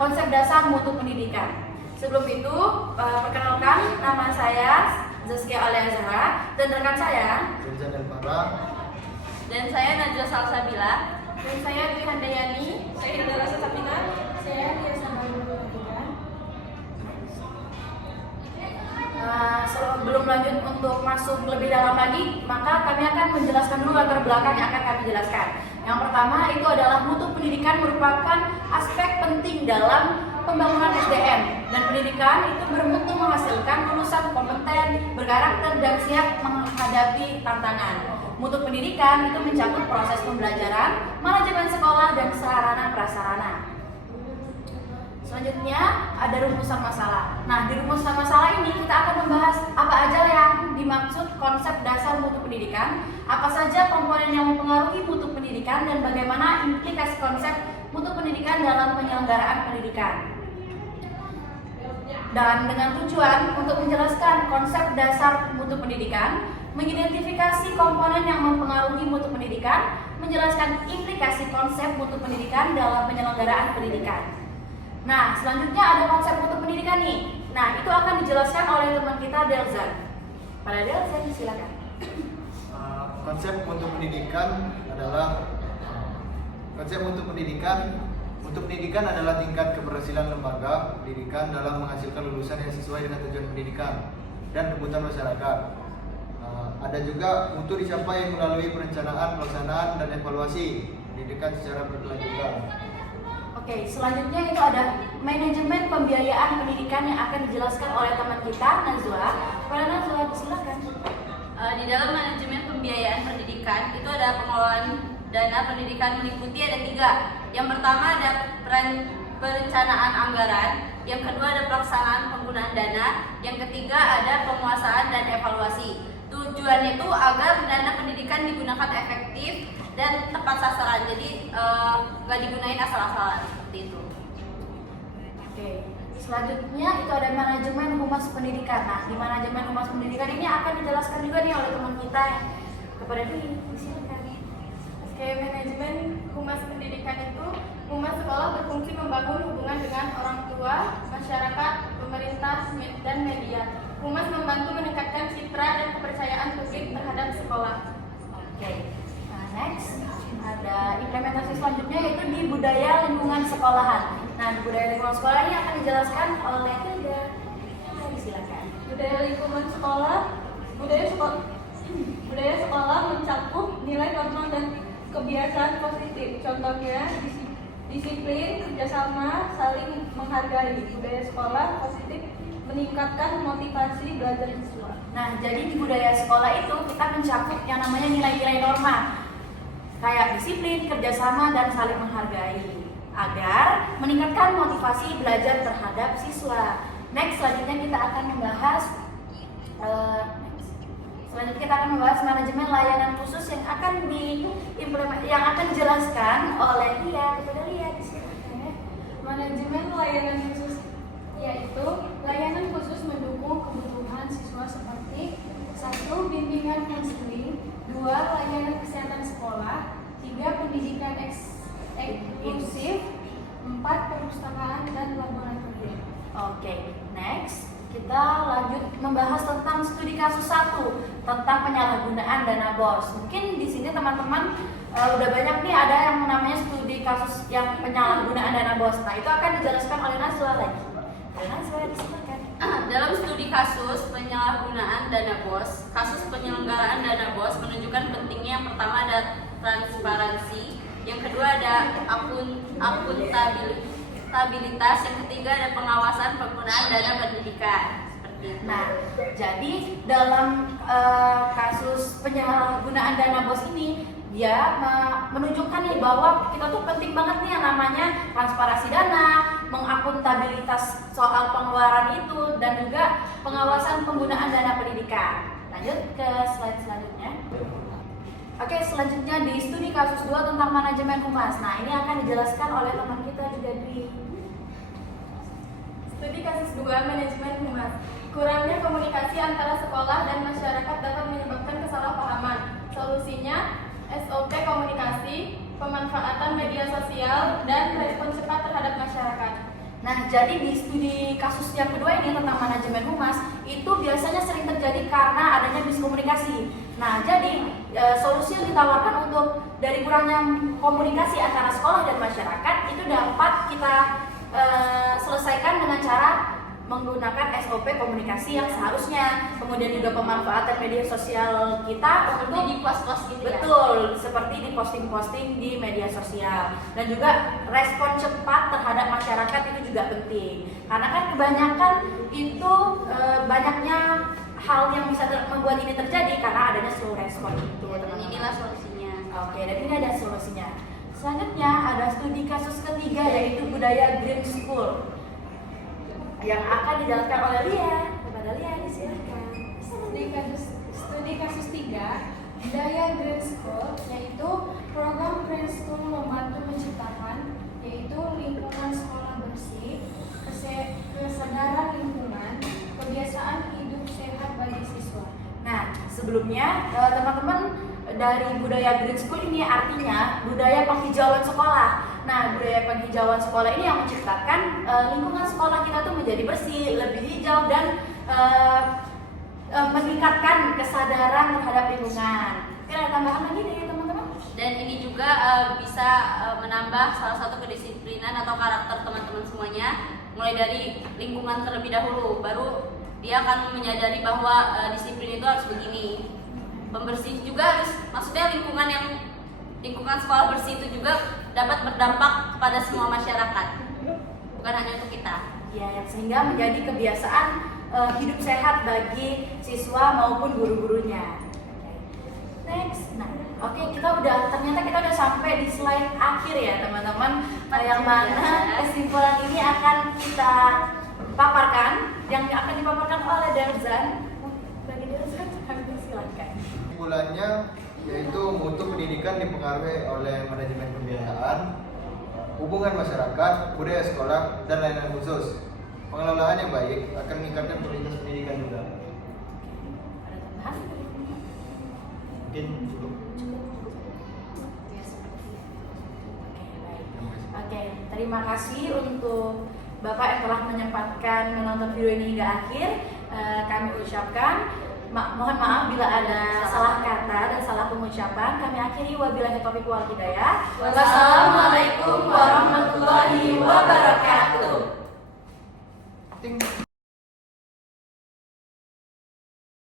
konsep dasar mutu pendidikan. Sebelum itu, perkenalkan, nama saya Zaskia Alia Zahra dan rekan saya Rizal dan Farah. Dan saya Najwa Salsabila. dan saya Dwi Handayani. Saya Indra Sapina. Saya Ria Sambaludika. Sebelum lanjut untuk masuk lebih dalam lagi, maka kami akan menjelaskan dulu latar belakang yang akan kami jelaskan. Yang pertama itu adalah mutu pendidikan merupakan aspek penting dalam pembangunan SDM, dan pendidikan itu bermutu menghasilkan lulusan kompeten, berkarakter, dan siap menghadapi tantangan. Mutu pendidikan itu mencakup proses pembelajaran, manajemen sekolah, dan sarana prasarana. Selanjutnya ada rumusan masalah. Nah, di rumusan masalah ini kita akan membahas apa aja yang dimaksud konsep dasar mutu pendidikan, apa saja komponen yang mempengaruhi mutu pendidikan, dan bagaimana implikasi konsep mutu pendidikan dalam penyelenggaraan pendidikan. Dan dengan tujuan untuk menjelaskan konsep dasar mutu pendidikan, mengidentifikasi komponen yang mempengaruhi mutu pendidikan, menjelaskan implikasi konsep mutu pendidikan dalam penyelenggaraan pendidikan. Nah, selanjutnya ada konsep mutu pendidikan nih. Nah, itu akan dijelaskan oleh teman kita Delzan. Pada Delzan, silakan. Konsep mutu pendidikan adalah mutu pendidikan adalah tingkat keberhasilan lembaga pendidikan dalam menghasilkan lulusan yang sesuai dengan tujuan pendidikan dan kebutuhan masyarakat. Ada juga mutu dicapai melalui perencanaan, pelaksanaan, dan evaluasi pendidikan secara berkelanjutan. Oke, selanjutnya itu ada manajemen pembiayaan pendidikan yang akan dijelaskan oleh teman kita Najwa. Pada Najwa, silakan. Di dalam manajemen pembiayaan pendidikan itu ada pengelolaan dana pendidikan meliputi ada 3. Yang pertama ada perencanaan anggaran, yang kedua ada pelaksanaan penggunaan dana, yang ketiga ada penguasaan dan evaluasi. Tujuannya itu agar dana pendidikan digunakan efektif dan tepat sasaran, jadi nggak digunain asal-asalan seperti itu. Oke, selanjutnya itu ada manajemen humas pendidikan. Nah, di manajemen humas pendidikan ini akan dijelaskan juga nih oleh teman kita yang kepada Dwi. Silakan. Oke, manajemen humas pendidikan itu humas sekolah berfungsi membangun hubungan dengan orang tua, masyarakat, pemerintah, dan media. Humas membantu meningkatkan citra dan kepercayaan publik terhadap sekolah. Oke, nah next ada implementasi selanjutnya yaitu di budaya lingkungan sekolahan. Nah, di budaya lingkungan sekolah ini akan dijelaskan oleh Hilda. Silakan. Budaya lingkungan sekolah, budaya sekolah mencakup nilai norma dan kebiasaan positif. Contohnya disiplin, kerjasama, saling menghargai. Budaya sekolah positif meningkatkan motivasi belajar siswa. Nah, jadi di budaya sekolah itu kita mencakup yang namanya nilai-nilai norma kayak disiplin, kerjasama, dan saling menghargai agar meningkatkan motivasi belajar terhadap siswa. Next, selanjutnya kita akan membahas manajemen layanan khusus yang akan dijelaskan oleh Lia. Kepada Lia, disilakan. Manajemen layanan khusus yaitu layanan khusus mendukung kebutuhan siswa seperti 1. Bimbingan konseling, 2. Layanan kesehatan sekolah, 3. Pendidikan eksklusif, 4. Perpustakaan dan laboratorium. Oke, next kita lanjut membahas tentang studi kasus 1 tentang penyalahgunaan dana BOS. Mungkin di sini teman-teman udah banyak nih ada yang namanya studi kasus yang penyalahgunaan dana BOS. Nah, itu akan dijelaskan oleh Najwa lagi. Najwa, disilakan. Dalam studi kasus penyalahgunaan dana BOS, kasus penyelenggaraan dana BOS menunjukkan pentingnya yang pertama ada transparansi, yang kedua ada akuntabilitas, yang ketiga ada pengawasan penggunaan dana pendidikan. Seperti itu. Nah, jadi dalam kasus penyalahgunaan dana BOS ini dia menunjukkan nih bahwa kita tuh penting banget nih yang namanya transparansi dana, mengakuntabilitas soal pengeluaran itu, dan juga pengawasan penggunaan dana pendidikan. Lanjut ke slide selanjutnya. Oke, selanjutnya di studi kasus 2 tentang manajemen humas. Nah, ini akan dijelaskan oleh teman kita juga di Studi kasus 2 manajemen humas. Kurangnya komunikasi antara sekolah dan masyarakat dapat menyebabkan kesalahpahaman. Solusinya SOP komunikasi, pemanfaatan media sosial, dan respon cepat terhadap masyarakat. Nah, jadi di studi kasus yang kedua ini tentang manajemen humas itu biasanya sering terjadi karena adanya miskomunikasi. Nah, jadi solusi yang ditawarkan untuk dari kurangnya komunikasi antara sekolah dan masyarakat itu dapat kita selesaikan dengan cara menggunakan SOP komunikasi yang seharusnya, kemudian juga pemanfaatan media sosial kita untuk di pos-pos gitu ya. betul, seperti di posting-posting di media sosial, dan juga respon cepat terhadap masyarakat itu juga penting, karena kan kebanyakan itu banyaknya hal yang bisa membuat ini terjadi karena adanya slow respon itu. Dan teman-teman. inilah solusinya. Oke, dan ini ada solusinya. Selanjutnya ada studi kasus ketiga yaitu budaya Green School yang akan dijalankan oleh Lia. Kepada Lia disilakan. Studi kasus 3 budaya Green School, yaitu program Green School membantu menciptakan yaitu lingkungan sekolah bersih, kesadaran lingkungan, kebiasaan hidup sehat bagi siswa. Nah, sebelumnya teman-teman, dari budaya Green School ini artinya budaya penghijauan sekolah. Nah, budaya penghijauan sekolah ini yang menciptakan lingkungan sekolah kita tuh menjadi bersih, lebih hijau, dan meningkatkan kesadaran terhadap lingkungan. Mungkin ada tambahan lagi nih teman-teman? Dan ini juga bisa menambah salah satu kedisiplinan atau karakter teman-teman semuanya, mulai dari lingkungan terlebih dahulu, baru dia akan menyadari bahwa disiplin itu harus begini. Pembersih juga harus, maksudnya lingkungan sekolah bersih itu juga dapat berdampak kepada semua masyarakat, bukan hanya untuk kita. Ya, sehingga menjadi kebiasaan hidup sehat bagi siswa maupun guru-gurunya. Next, nah, oke, ternyata kita udah sampai di slide akhir ya teman-teman, yang mana kesimpulan ini akan kita paparkan, yang akan dipaparkan oleh Darzan. Bagi Darzan, silakan. Kesimpulannya yaitu mutu pendidikan dipengaruhi oleh manajemen pembiayaan, hubungan masyarakat, budaya sekolah, dan lain-lain khusus. Pengelolaan yang baik akan meningkatkan kualitas pendidikan juga. Ada tambahan? Mungkin cukup. Oke, terima kasih untuk Bapak yang telah menyempatkan menonton video ini hingga akhir. Kami ucapkan mohon maaf bila ada salah kata dan salah pengucapan. Kami akhiri, wabillahi taufiq wal hidayah. Wassalamualaikum warahmatullahi wabarakatuh. Ting.